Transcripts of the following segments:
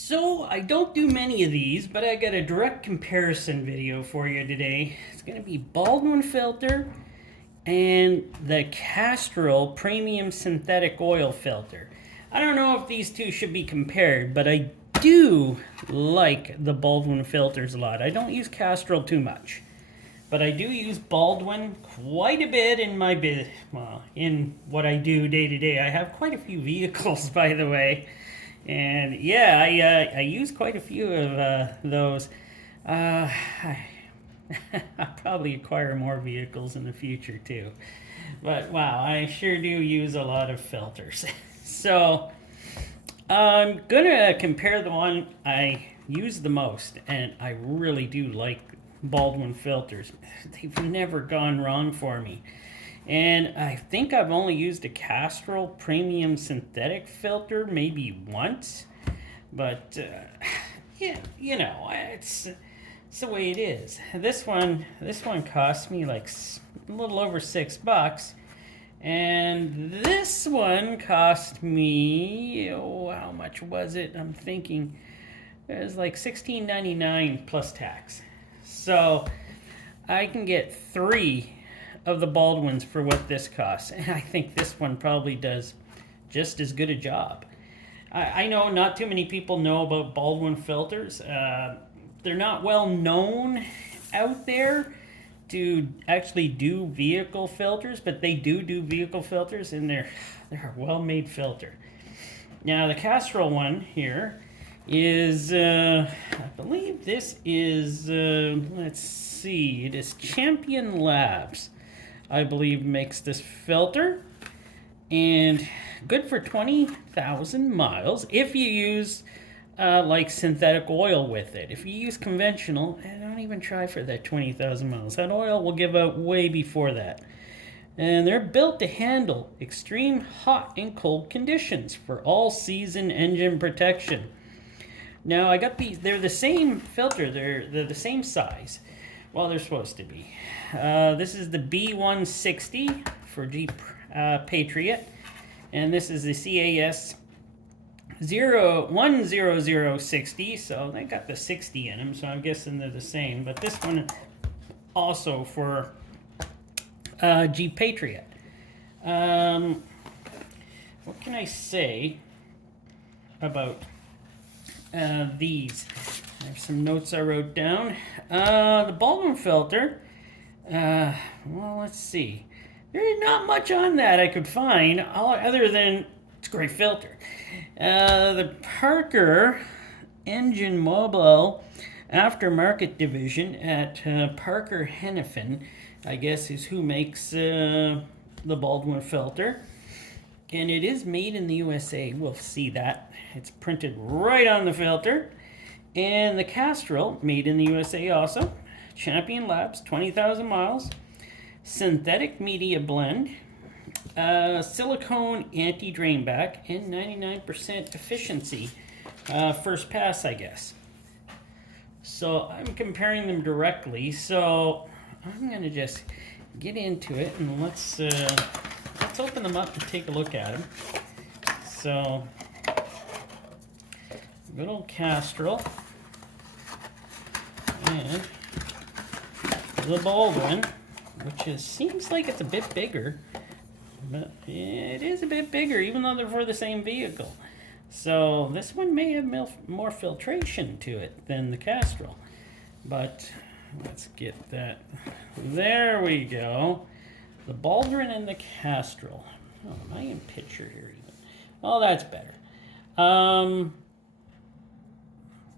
So I don't do many of these, but I got a direct comparison video for you today. It's going to be Baldwin filter and the Castrol premium synthetic oil filter. I don't know if these two should be compared, but I do like the Baldwin filters a lot. I don't use Castrol too much, but I do use Baldwin quite a bit in my in what I do day to day. I have quite a few vehicles, by the way. And yeah, I use quite a few of those. I'll probably acquire more vehicles in the future too. But wow, I sure do use a lot of filters. So I'm gonna compare the one I use the most, and I really do like Baldwin filters. They've never gone wrong for me. And I think I've only used a Castrol premium synthetic filter maybe once, but yeah, you know, it's the way it is. This one cost me like a little over $6, and this one cost me, oh, how much was it? I'm thinking it was like $16.99 plus tax. So I can get 3 of the Baldwins for what this costs, and I think this one probably does just as good a job. I know not too many people know about Baldwin filters. They're not well known out there to actually do vehicle filters, but they do vehicle filters, and they're a well-made filter. Now the Castrol one here is, I believe this is, let's see, it is Champion Labs, I believe, makes this filter, and good for 20,000 miles if you use like synthetic oil with it. If you use conventional, don't even try for that 20,000 miles. That oil will give out way before that. And they're built to handle extreme hot and cold conditions for all season engine protection. Now I got these, they're the same filter, they're the same size. Well, they're supposed to be. This is the B160 for Jeep Patriot, and this is the CAS10060, so they got the 60 in them, so I'm guessing they're the same. But this one also for Jeep Patriot. What can I say about these? There's some notes I wrote down. The Baldwin filter, well, let's see. There's not much on that I could find, other than it's a great filter. The Parker Engine Mobile Aftermarket Division at Parker Hennepin, I guess, is who makes the Baldwin filter. And it is made in the USA. We'll see that. It's printed right on the filter. And the Castrol, made in the USA also. Champion Labs, 20,000 miles. Synthetic media blend. Silicone anti-drain back. And 99% efficiency. First pass, I guess. So I'm comparing them directly. So I'm going to just get into it. And let's open them up and take a look at them. So, good old Castrol. And the Baldwin, which seems like it's a bit bigger, but it is a bit bigger, even though they're for the same vehicle. So this one may have more filtration to it than the Castrol. But let's get that. There we go. The Baldwin and the Castrol. Oh, am I in picture here? Oh, that's better.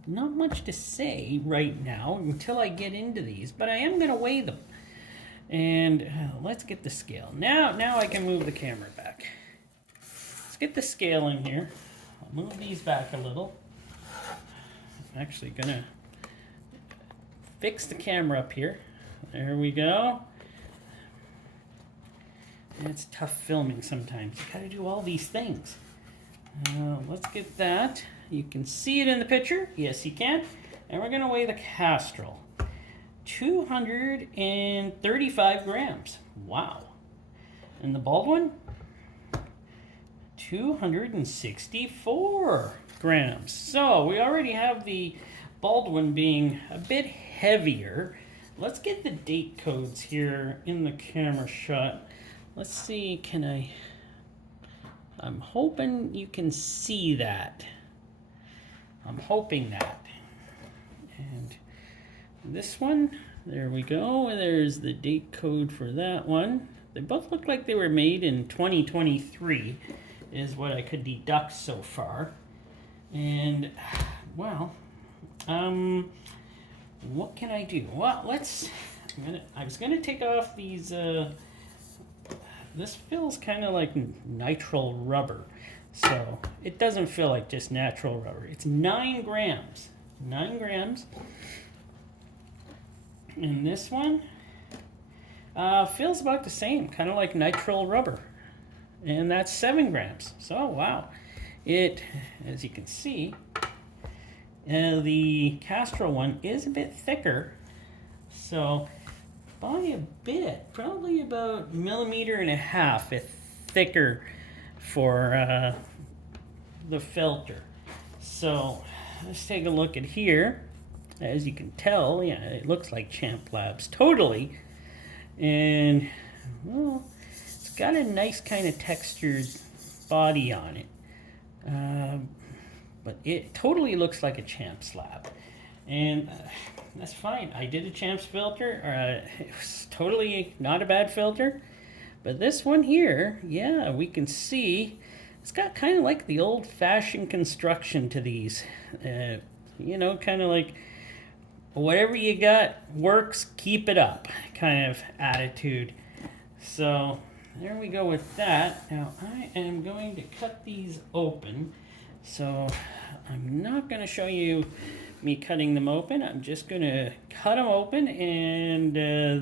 Not much to say right now until I get into these, but I am going to weigh them. And let's get the scale. Now I can move the camera back. Let's get the scale in here. I'll move these back a little. I'm actually going to fix the camera up here. There we go. It's tough filming sometimes. You gotta do all these things. Let's get that. You can see it in the picture. Yes, you can. And we're gonna weigh the Castrol. 235 grams. Wow. And the Baldwin? 264. grams. So we already have the Baldwin being a bit heavier. Let's get the date codes here in the camera shot. Let's see, I'm hoping you can see that. I'm hoping that. And this one, there we go. There's the date code for that one. They both look like they were made in 2023, is what I could deduct so far. And, well, what can I do? Well, I was gonna take off these, this feels kind of like nitrile rubber. So it doesn't feel like just natural rubber. It's 9 grams. 9 grams. And this one feels about the same, kind of like nitrile rubber. And that's 7 grams. So, wow. It, as you can see, the Castrol one is a bit thicker. So, by a bit, probably about 1.5 millimeters thicker for the filter. So let's take a look at here. As you can tell, yeah, it looks like Champ Labs totally. And well, it's got a nice kind of textured body on it. But it totally looks like a Champs Lab. And that's fine. I did a Champs filter. It was totally not a bad filter. But this one here, yeah, we can see it's got kind of like the old-fashioned construction to these. You know, kind of like whatever you got works, keep it up kind of attitude. So there we go with that. Now I am going to cut these open. So I'm not going to show you me cutting them open. I'm just going to cut them open and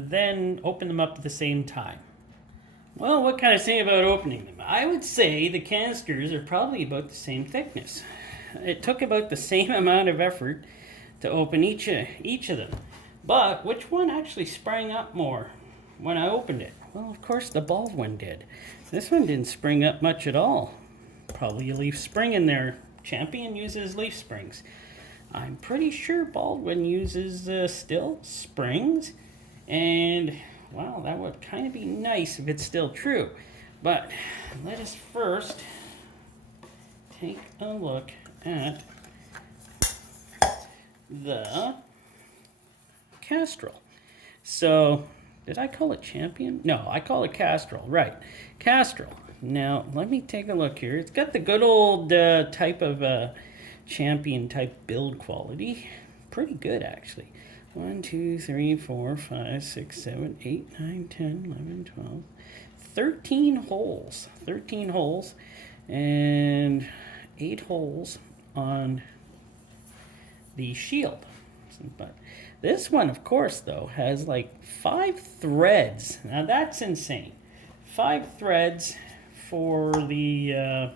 then open them up at the same time. Well, what can I say about opening them? I would say the canisters are probably about the same thickness. It took about the same amount of effort to open each of them. But which one actually sprang up more when I opened it? Well, of course the Baldwin did. This one didn't spring up much at all. Probably a leaf spring in there. Champion uses leaf springs. I'm pretty sure Baldwin uses still springs. And, well, that would kind of be nice if it's still true. But let us first take a look at the Castrol. So, did I call it Champion? No, I call it Castrol. Right, Castrol. Now, let me take a look here. It's got the good old type of Champion type build quality. Pretty good, actually. 1, 2, 3, 4, 5, 6, 7, 8, 9, 10, 11, 12, 13 holes. 13 holes and 8 holes on the shield. But this one, of course, though, has like 5 threads. Now that's insane. 5 threads for the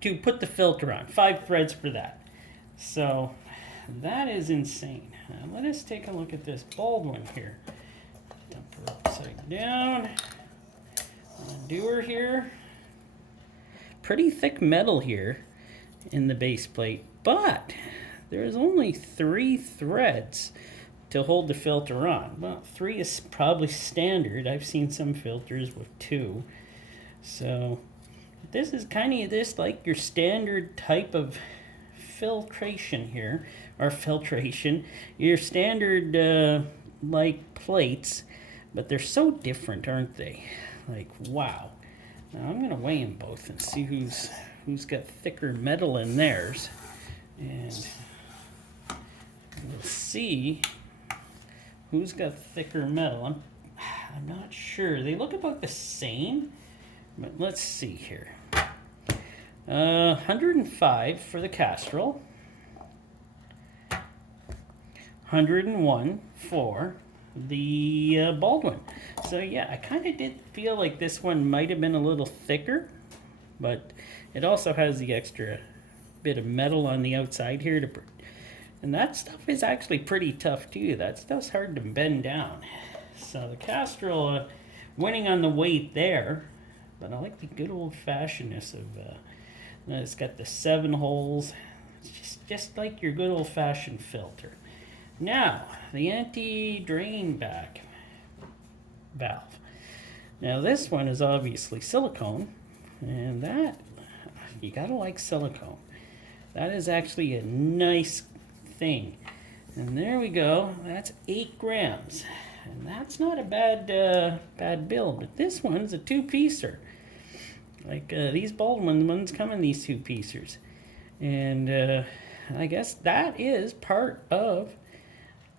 to put the filter on. 5 threads for that. So that is insane. Now, let us take a look at this Baldwin here. Dump her upside down. Doer here. Pretty thick metal here in the base plate, but there's only 3 threads to hold the filter on. Well, 3 is probably standard. I've seen some filters with 2. So this is kind of this like your standard type of filtration here, or filtration. Your standard like plates, but they're so different, aren't they? Like, wow. Now I'm gonna weigh them both and see who's got thicker metal in theirs, and we'll see who's got thicker metal. I'm not sure. They look about the same, but let's see here. 105 for the Castrol, 101 for the Baldwin. So yeah, I kind of did feel like this one might have been a little thicker, but it also has the extra bit of metal on the outside here and that stuff is actually pretty tough too. That stuff's hard to bend down. So the Castrol winning on the weight there, but I like the good old-fashionedness of It's got the 7 holes. It's just like your good old-fashioned filter. Now, the anti-drain back valve. Now this one is obviously silicone, and that, you gotta like silicone. That is actually a nice thing. And there we go, that's 8 grams. And that's not a bad build, but this one's a 2-piecer. Like these Baldwin ones come in these 2-piecers. And I guess that is part of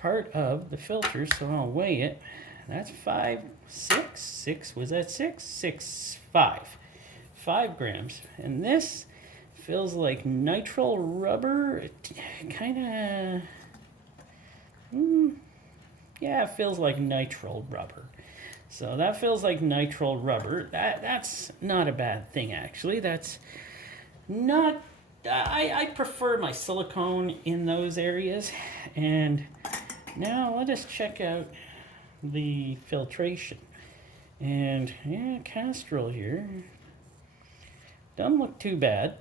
the filter, so I'll weigh it. That's 6, was that 6? 5 grams. And this feels like nitrile rubber. It kind of, yeah, it feels like nitrile rubber. So that feels like nitrile rubber. That's not a bad thing, actually. That's not, I prefer my silicone in those areas. And now let us check out the filtration. And yeah, Castrol here. Doesn't look too bad.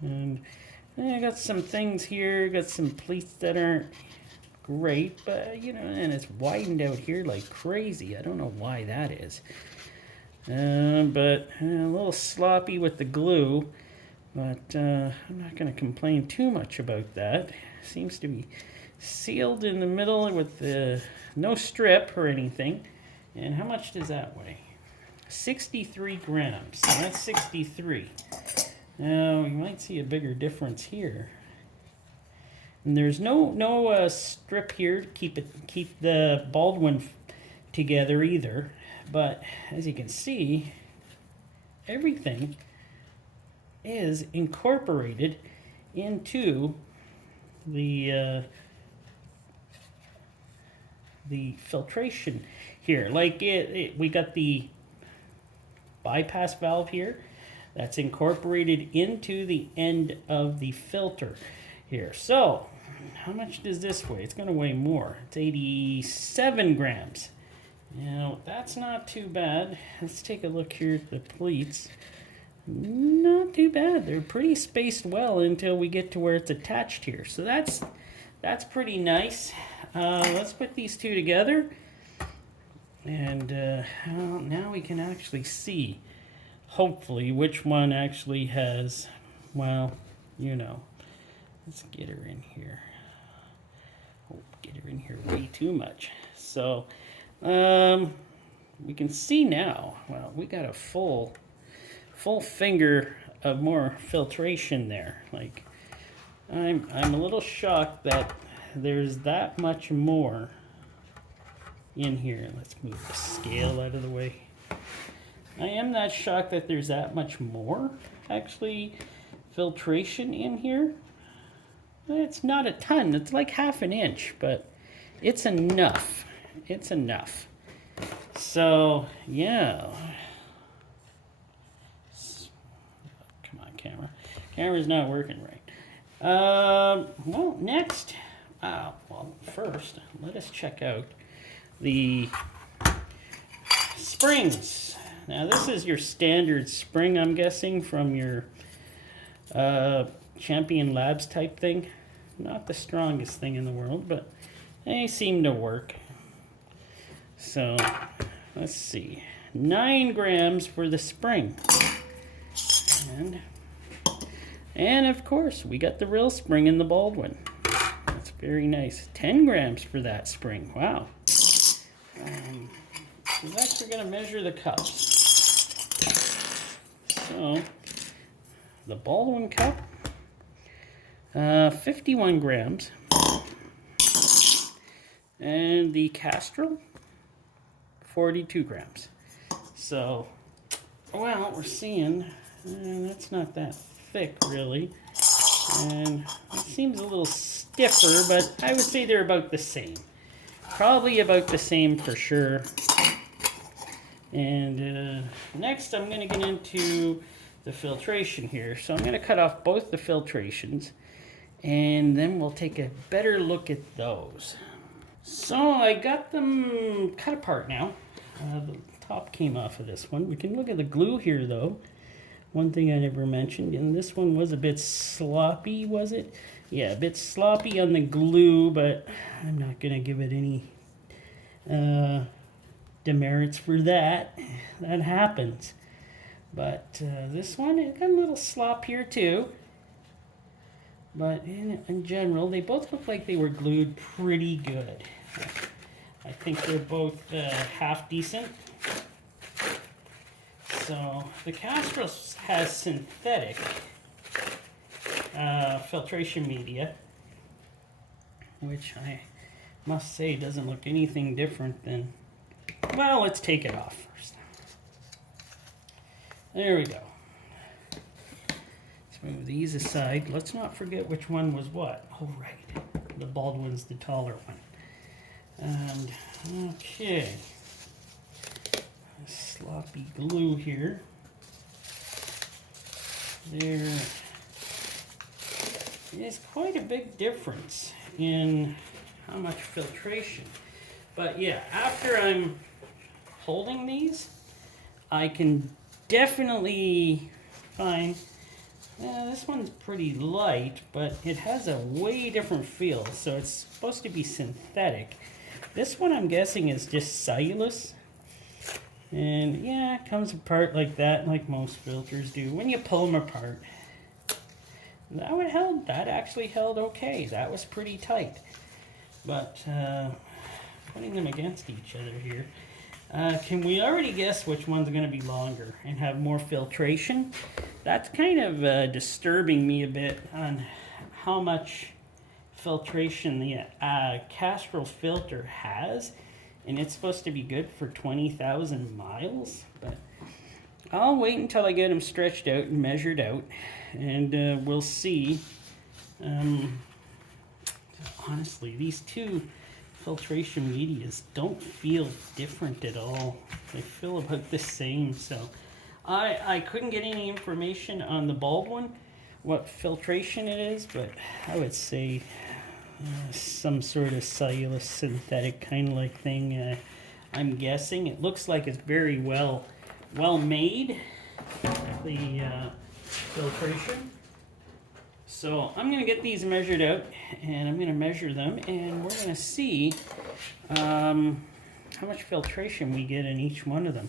And I got some things here, got some pleats that aren't great, but you know, and it's widened out here like crazy. I don't know why that is. But a little sloppy with the glue, but I'm not going to complain too much about that. Seems to be sealed in the middle with no strip or anything. And how much does that weigh? 63 grams. So that's 63. Now you might see a bigger difference here. And there's no strip here to keep the Baldwin together either. But as you can see, everything is incorporated into the filtration here. Like we got the bypass valve here that's incorporated into the end of the filter here. So how much does this weigh? It's going to weigh more. It's 87 grams. Now that's not too bad. Let's take a look here at the pleats. Not too bad. They're pretty spaced well until we get to where it's attached here. So that's pretty nice. Let's put these two together. And now we can actually see, hopefully, which one actually has, well, you know. Let's get her in here. Oh, get her in here way too much. So, we can see now, well, we got a full finger of more filtration there. Like, I'm a little shocked that there's that much more in here. Let's move the scale out of the way. I am not shocked that there's that much more actually filtration in here. It's not a ton, it's like half an inch, but it's enough. It's enough. So yeah, come on, camera. Camera's not working right. Well, next, well, first, let us check out the springs. Now this is your standard spring, I'm guessing, from your Champion Labs type thing. Not the strongest thing in the world, but they seem to work. So let's see, 9 grams for the spring. And of course we got the real spring in the Baldwin. That's very nice. 10 grams for that spring. Wow. Next we're going to measure the cups. So the Baldwin cup, 51 grams. And the Castrol, 42 grams. So, well, we're seeing that's not that thick really. And it seems a little stiffer, but I would say they're about the same. Probably about the same for sure. And next I'm going to get into the filtration here. So I'm going to cut off both the filtrations, and then we'll take a better look at those. So I got them cut apart now. The top came off of this one. We can look at the glue here though. one thing I never mentioned, and this one was a bit sloppy, was it? Yeah, a bit sloppy on the glue, but I'm not going to give it any demerits for that. That happens. But this one, it got a little slop here too. But in general, they both look like they were glued pretty good. I think they're both half decent. So the Castrol has synthetic filtration media, which I must say doesn't look anything different than, well, let's take it off first. There we go. Let's move these aside. Let's not forget which one was what. Oh, right. The Baldwin's the taller one. And, okay. Sloppy glue here. There is quite a big difference in how much filtration. But yeah, after I'm holding these, I can definitely find this one's pretty light, but it has a way different feel. So it's supposed to be synthetic. This one I'm guessing is just cellulose. And yeah, it comes apart like that, like most filters do. When you pull them apart, that actually held okay. That was pretty tight. But putting them against each other here, can we already guess which one's going to be longer and have more filtration? That's kind of disturbing me a bit on how much filtration the Castrol filter has. And it's supposed to be good for 20,000 miles, but I'll wait until I get them stretched out and measured out, and we'll see. Honestly, these two filtration medias don't feel different at all. They feel about the same, so I couldn't get any information on the Baldwin, what filtration it is, but I would say some sort of cellulose synthetic kind of like thing. I'm guessing it looks like it's very well made, the filtration. So I'm going to get these measured out, and I'm going to measure them, and we're going to see how much filtration we get in each one of them.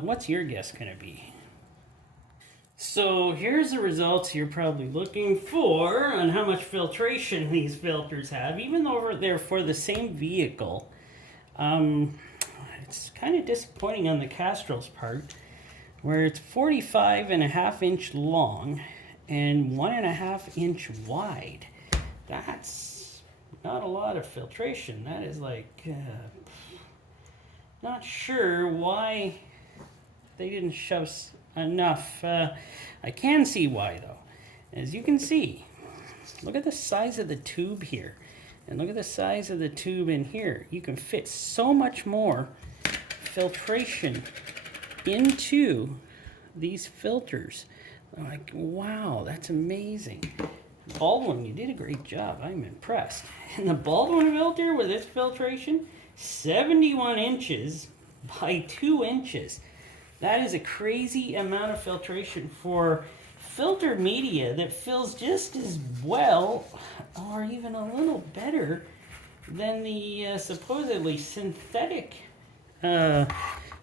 What's your guess going to be? So here's the results you're probably looking for on how much filtration these filters have, even though they're for the same vehicle. It's kind of disappointing on the Castrol's part, where it's 45.5-inch long and 1.5-inch wide. That's not a lot of filtration. That is like, not sure why they didn't shove enough. I can see why though. As you can see, look at the size of the tube here, and look at the size of the tube in here. You can fit so much more filtration into these filters. Like, wow, that's amazing. Baldwin, you did a great job. I'm impressed. And the Baldwin filter with its filtration, 71 inches by 2 inches. That is a crazy amount of filtration for filter media that feels just as well, or even a little better, than the supposedly synthetic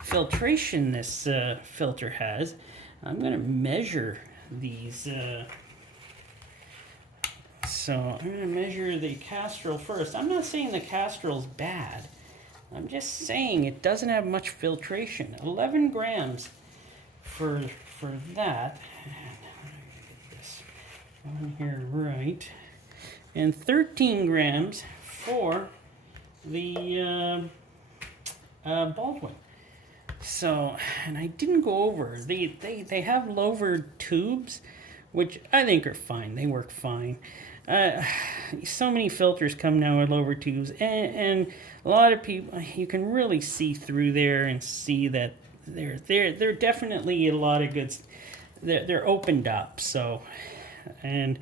filtration this filter has. I'm going to measure these. So I'm going to measure the Castrol first. I'm not saying the Castrol's bad. I'm just saying it doesn't have much filtration. 11 grams for that. And get this on here right. And 13 grams for the Baldwin. So, and I didn't go over. They have lowered tubes, which I think are fine. They work fine. So many filters come now with lower tubes, and a lot of people, you can really see through there and see that they're definitely a lot of good. They're opened up. So, and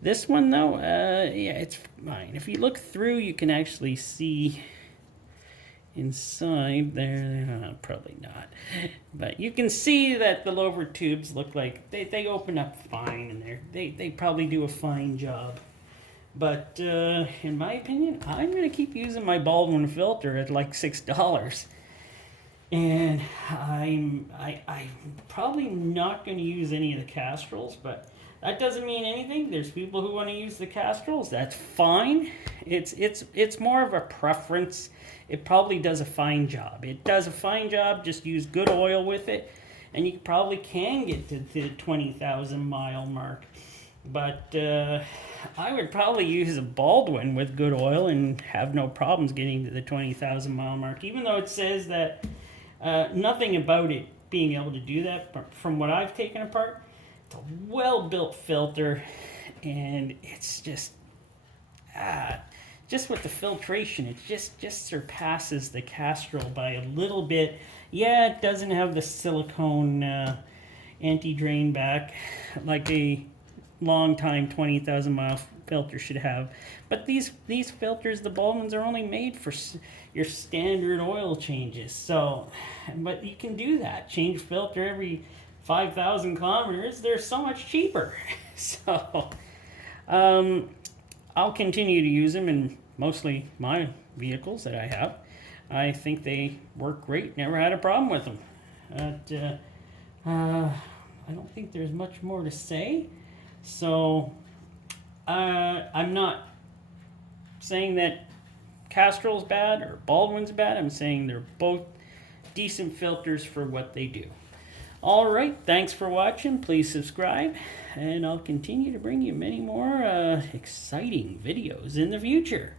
this one though, yeah, it's fine. If you look through, you can actually see inside there, probably not, but you can see that the lower tubes look like they open up fine, and they probably do a fine job. But in my opinion, I'm going to keep using my Baldwin filter at like $6. And I'm probably not going to use any of the Castrols, but that doesn't mean anything. There's people who want to use the Castrols. That's fine. It's more of a preference. It probably does a fine job. It does a fine job. Just use good oil with it, and you probably can get to the 20,000 mile mark. But I would probably use a Baldwin with good oil and have no problems getting to the 20,000 mile mark, even though it says that nothing about it being able to do that. But from what I've taken apart, it's a well-built filter, and it's just with the filtration, it just surpasses the Castrol by a little bit. Yeah, it doesn't have the silicone anti-drain back like a long time 20,000 mile filter should have, but these filters, the Baldwins, are only made for your standard oil changes. So, but you can do that, change filter every 5,000 kilometers. They're so much cheaper. So I'll continue to use them in mostly my vehicles that I have. I think they work great. Never had a problem with them. But I don't think there's much more to say. So I'm not saying that Castrol's bad or Baldwin's bad. I'm saying they're both decent filters for what they do. All right, thanks for watching. Please subscribe, and I'll continue to bring you many more exciting videos in the future.